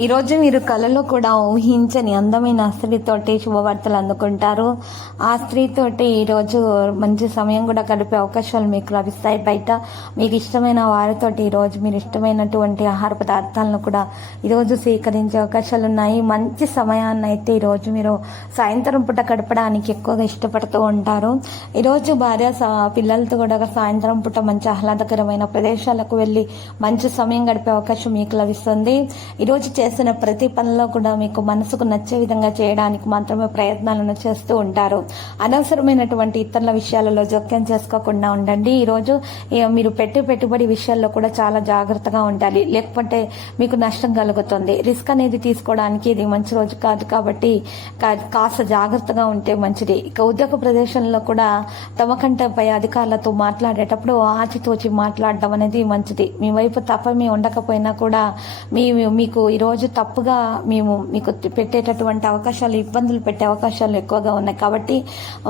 ఈరోజు మీరు కళలో కూడా ఊహించని అందమైన స్త్రీతోటి శుభవార్తలు అందుకుంటారు. ఆ స్త్రీతోటి ఈరోజు మంచి సమయం కూడా గడిపే అవకాశాలు మీకు లభిస్తాయి. బయట మీకు ఇష్టమైన వారితోటి ఈరోజు మీరు ఇష్టమైనటువంటి ఆహార పదార్థాలను కూడా ఈరోజు స్వీకరించే అవకాశాలు ఉన్నాయి. మంచి సమయాన్ని అయితే ఈరోజు మీరు సాయంత్రం పూట గడపడానికి ఎక్కువగా ఇష్టపడుతూ ఉంటారు. ఈరోజు భార్య స- పిల్లలతో కూడా సాయంత్రం పూట మంచి ఆహ్లాదకరమైన ప్రదేశాలకు వెళ్ళి మంచి సమయం గడిపే అవకాశం మీకు లభిస్తుంది. ఈరోజు చేసిన ప్రతి పనిలో కూడా మీకు మనసుకు నచ్చే విధంగా చేయడానికి మాత్రమే ప్రయత్నాలను చేస్తూ ఉంటారు. అనవసరమైనటువంటి ఇతరుల విషయాలలో జోక్యం చేసుకోకుండా ఉండండి. ఈరోజు మీరు పెట్టే పెట్టుబడి విషయాల్లో కూడా చాలా జాగ్రత్తగా ఉండాలి. లేకపోతే మీకు నష్టం కలుగుతుంది. రిస్క్ అనేది తీసుకోవడానికి ఇది మంచి రోజు కాదు కాబట్టి కా- కాస్త జాగ్రత్తగా ఉంటే మంచిది. ఇక ఉద్యోగ ప్రదేశంలో కూడా తమ కంటేపై అధికారులతో మాట్లాడేటప్పుడు ఆచితూచి మాట్లాడడం అనేది మంచిది. మీ వైపు తప్పమే ఉండకపోయినా కూడా మీ మీకు ఈరోజు రోజు తప్పుగా మేము మీకు పెట్టేటటువంటి అవకాశాలు ఇబ్బందులు పెట్టే అవకాశాలు ఎక్కువగా ఉన్నాయి. కాబట్టి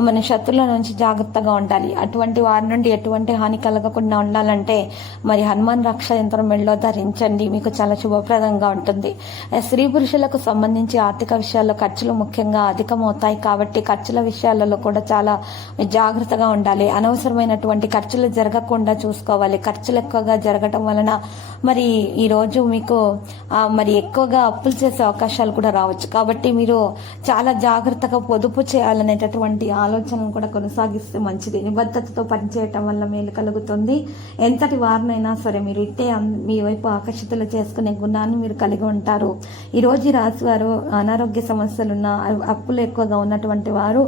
మన శత్రుల నుంచి జాగ్రత్తగా ఉండాలి. అటువంటి వారి నుండి ఎటువంటి హాని కలగకుండా ఉండాలంటే మరి హనుమాన్ రక్ష యంత్రం మెళ్ళలో ధరించండి. మీకు చాలా శుభప్రదంగా ఉంటుంది. స్త్రీ పురుషులకు సంబంధించి ఆర్థిక విషయాల్లో ఖర్చులు ముఖ్యంగా అధికమవుతాయి. కాబట్టి ఖర్చుల విషయాలలో కూడా చాలా జాగ్రత్తగా ఉండాలి. అనవసరమైనటువంటి ఖర్చులు జరగకుండా చూసుకోవాలి. ఖర్చులు ఎక్కువగా జరగటం వలన మరి ఈ రోజు మీకు మరి మరి ఎక్కువగా అప్పులు చేసే అవకాశాలు కూడా రావచ్చు. కాబట్టి మీరు చాలా జాగ్రత్తగా పొదుపు చేయాలనేటటువంటి ఆలోచనను కూడా కొనసాగిస్తే మంచిది. నిబద్ధతతో పనిచేయటం వల్ల మేలు కలుగుతుంది. ఎంతటి వారినైనా సరే మీరు ఇట్టే మీ వైపు ఆకర్షితులు చేసుకునే గుణాన్ని మీరు కలిగి ఉంటారు. ఈరోజు రోజు రాశి వారు అనారోగ్య సమస్యలున్న అప్పులు ఎక్కువగా ఉన్నటువంటి వారు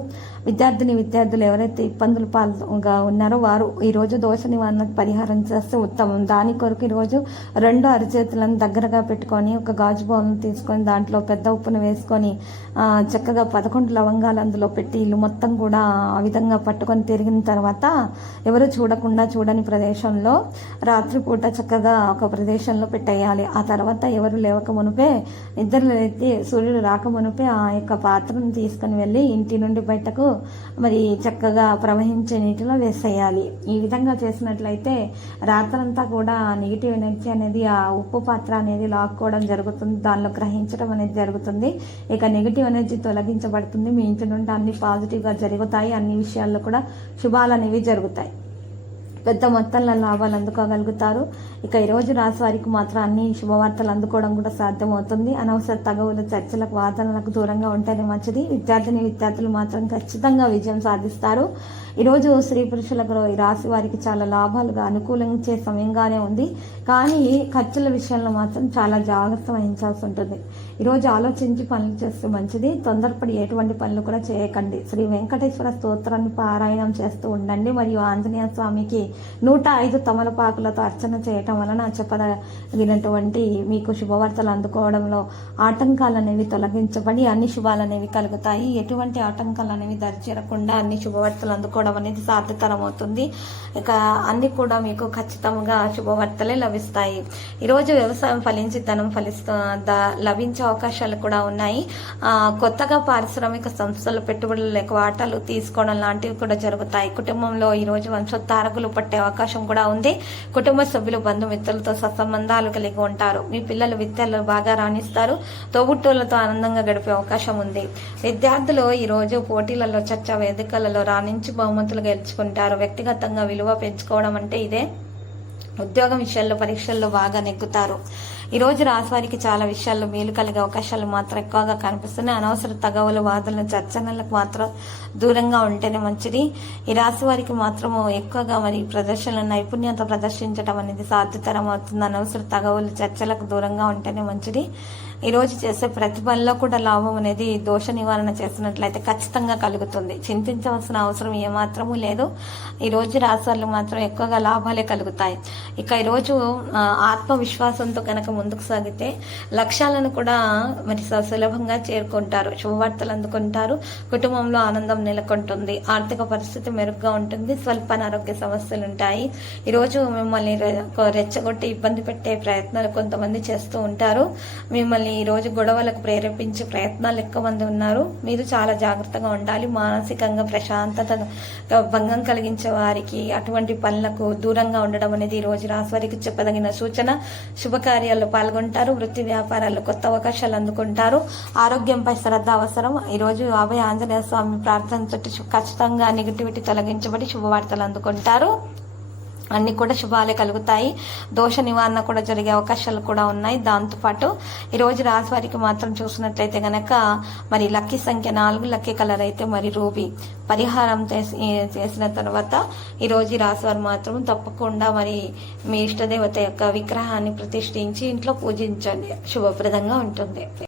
విద్యార్థిని విద్యార్థులు ఎవరైతే ఇబ్బందులు పాల్గా ఉన్నారో వారు ఈరోజు దోష నివారణ పరిహారం చేస్తే ఉత్తమం. దాని కొరకు ఈరోజు రోజు రెండు అరచేతులను దగ్గరగా పెట్టుకొని ఒక గాజు బౌల్ను తీసుకొని దాంట్లో పెద్ద ఉప్పును వేసుకొని చక్కగా పదకొండు లవంగాలు అందులో పెట్టి ఇల్లు మొత్తం కూడా ఆ విధంగా పట్టుకొని తిరిగిన తర్వాత ఎవరు చూడకుండా చూడని ప్రదేశంలో రాత్రిపూట చక్కగా ఒక ప్రదేశంలో పెట్టేయాలి. ఆ తర్వాత ఎవరు లేవక మునిపే ఇద్దరు అయితే సూర్యుడు రాక మునిపే ఆ యొక్క పాత్రను తీసుకొని వెళ్ళి ఇంటి నుండి బయటకు మరి చక్కగా ప్రవహించే నీటిలో వేసేయాలి. ఈ విధంగా చేసినట్లయితే రాత్రంతా కూడా నెగిటివ్ ఎనర్జీ అనేది ఆ ఉప్పు పాత్ర అనేది లాక్కోవడం జరుగుతుంది. దానిలో గ్రహించడం అనేది జరుగుతుంది. ఇక నెగిటివ్ ఎనర్జీ తొలగించబడుతుంది. మీ ఇంటి నుండి అన్ని పాజిటివ్గా జరుగుతాయి. అన్ని విషయాల్లో కూడా శుభాలు అనేవి జరుగుతాయి. పెద్ద మొత్తంలో లాభాలు అందుకోగలుగుతారు. ఇక ఈరోజు రాశి వారికి మాత్రం అన్ని శుభవార్తలు అందుకోవడం కూడా సాధ్యమవుతుంది. అనవసర తగవుల చర్చలకు వాదనలకు దూరంగా ఉంటేనే మంచిది. విద్యార్థిని విద్యార్థులు మాత్రం ఖచ్చితంగా విజయం సాధిస్తారు. ఈరోజు స్త్రీ పురుషులకు ఈ రాశి వారికి చాలా లాభాలుగా అనుకూలించే సమయంగానే ఉంది. కానీ ఖర్చుల విషయంలో మాత్రం చాలా జాగ్రత్త వహించాల్సి ఉంటుంది. ఈరోజు ఆలోచించి పనులు చేస్తే మంచిది. తొందరపడి ఎటువంటి పనులు కూడా చేయకండి. శ్రీ వెంకటేశ్వర స్తోత్రాన్ని పారాయణం చేస్తూ ఉండండి. మరియు ఆంజనేయ స్వామికి నూట ఐదు తమలపాకులతో అర్చన చేయటం వలన చెప్పదగినటువంటి మీకు శుభవార్తలు అందుకోవడంలో ఆటంకాలు అనేవి తొలగించబడి అన్ని శుభాలు అనేవి కలుగుతాయి. ఎటువంటి ఆటంకాలు అనేవి దరిచేరకుండా అన్ని శుభవార్తలు అందుకోవడం అనేది సాధ్యతరం అవుతుంది. ఇక అన్ని కూడా మీకు ఖచ్చితంగా శుభవార్తలే లభిస్తాయి. ఈరోజు వ్యవసాయం ఫలించి ధనం ఫలిస్తూ ద- లభించే అవకాశాలు కూడా ఉన్నాయి. కొత్తగా పారిశ్రామిక సంస్థలు పెట్టుబడులు లేక వాటాలు తీసుకోవడం లాంటివి కూడా జరుగుతాయి. కుటుంబంలో ఈరోజు వంశోత్తారకులు పట్టే అవకాశం కూడా ఉంది. కుటుంబ సభ్యులు బంధుమిత్రులతో సత్సంబంధాలు కలిగి ఉంటారు. మీ పిల్లలు విద్యలో బాగా రాణిస్తారు. తోబుట్టులతో ఆనందంగా గడిపే అవకాశం ఉంది. విద్యార్థులు ఈరోజు పోటీలలో చర్చా వేదికలలో రాణించి బహుమతులు గెలుచుకుంటారు వ్యక్తిగతంగా విలువ పెంచుకోవడం అంటే ఇదే. ఉద్యోగం విషయాల్లో పరీక్షల్లో బాగా నెగ్గుతారు. ఈ రోజు రాశివారికి చాలా విషయాల్లో మేలు కలిగే అవకాశాలు మాత్రం ఎక్కువగా కనిపిస్తున్నాయి. అనవసర తగవులు వాదనలు చర్చనలకు మాత్రం దూరంగా ఉంటేనే మంచిది. ఈ రాశి వారికి మాత్రము ఎక్కువగా మరి ప్రదర్శనలు నైపుణ్యత ప్రదర్శించడం అనేది సాధ్యతరం అవుతుంది అనవసర తగవులు చర్చలకు దూరంగా ఉంటేనే మంచిది. ఈ రోజు చేసే ప్రతి పనిలో కూడా లాభం అనేది దోష నివారణ చేసినట్లయితే ఖచ్చితంగా కలుగుతుంది. చింతించవలసిన అవసరం ఏమాత్రము లేదు. ఈ రోజు రాశి వాళ్ళు మాత్రం ఎక్కువగా లాభాలే కలుగుతాయి. ఇక ఈరోజు ఆత్మవిశ్వాసంతో కనుక ముందుకు సాగితే లక్ష్యాలను కూడా మరి స- సులభంగా చేరుకుంటారు. శుభవార్తలు అందుకుంటారు. కుటుంబంలో ఆనందం నెలకొంటుంది. ఆర్థిక పరిస్థితి మెరుగ్గా ఉంటుంది. స్వల్ప అనారోగ్య సమస్యలు ఉంటాయి ఈరోజు మిమ్మల్ని రెచ్చగొట్టి ఇబ్బంది పెట్టే ప్రయత్నాలు కొంతమంది చేస్తూ ఉంటారు. మిమ్మల్ని ఈరోజు గొడవలకు ప్రేరేపించే ప్రయత్నాలు ఎక్కువ మంది ఉన్నారు. మీరు చాలా జాగ్రత్తగా ఉండాలి. మానసికంగా ప్రశాంతత భంగం కలిగించే వారికి అటువంటి పనులకు దూరంగా ఉండడం అనేది ఈ రోజు రాశి వారికి చెప్పదగిన సూచన. శుభకార్యాల్లో పాల్గొంటారు. వృత్తి వ్యాపారాల్లో కొత్త అవకాశాలు అందుకుంటారు. ఆరోగ్యంపై శ్రద్ధ అవసరం. ఈ రోజు అభయ ఆంజనేయ స్వామి ప్రార్థనతో ఖచ్చితంగా నెగిటివిటీ తొలగించబడి శుభవార్తలు అందుకుంటారు. అన్ని కూడా శుభాలే కలుగుతాయి. దోష నివారణ కూడా జరిగే అవకాశాలు కూడా ఉన్నాయి. దాంతోపాటు ఈ రోజు రాశి వారికి మాత్రం చూసినట్లయితే గనక మరి లక్కీ సంఖ్య నాలుగు లక్కీ కలర్ అయితే మరి రూబీ. పరిహారం చేసి చేసిన తర్వాత ఈ రోజు రాశి వారు మాత్రం తప్పకుండా మరి మీ ఇష్టదేవత యొక్క విగ్రహాన్ని ప్రతిష్ఠించి ఇంట్లో పూజించండి. శుభప్రదంగా ఉంటుంది.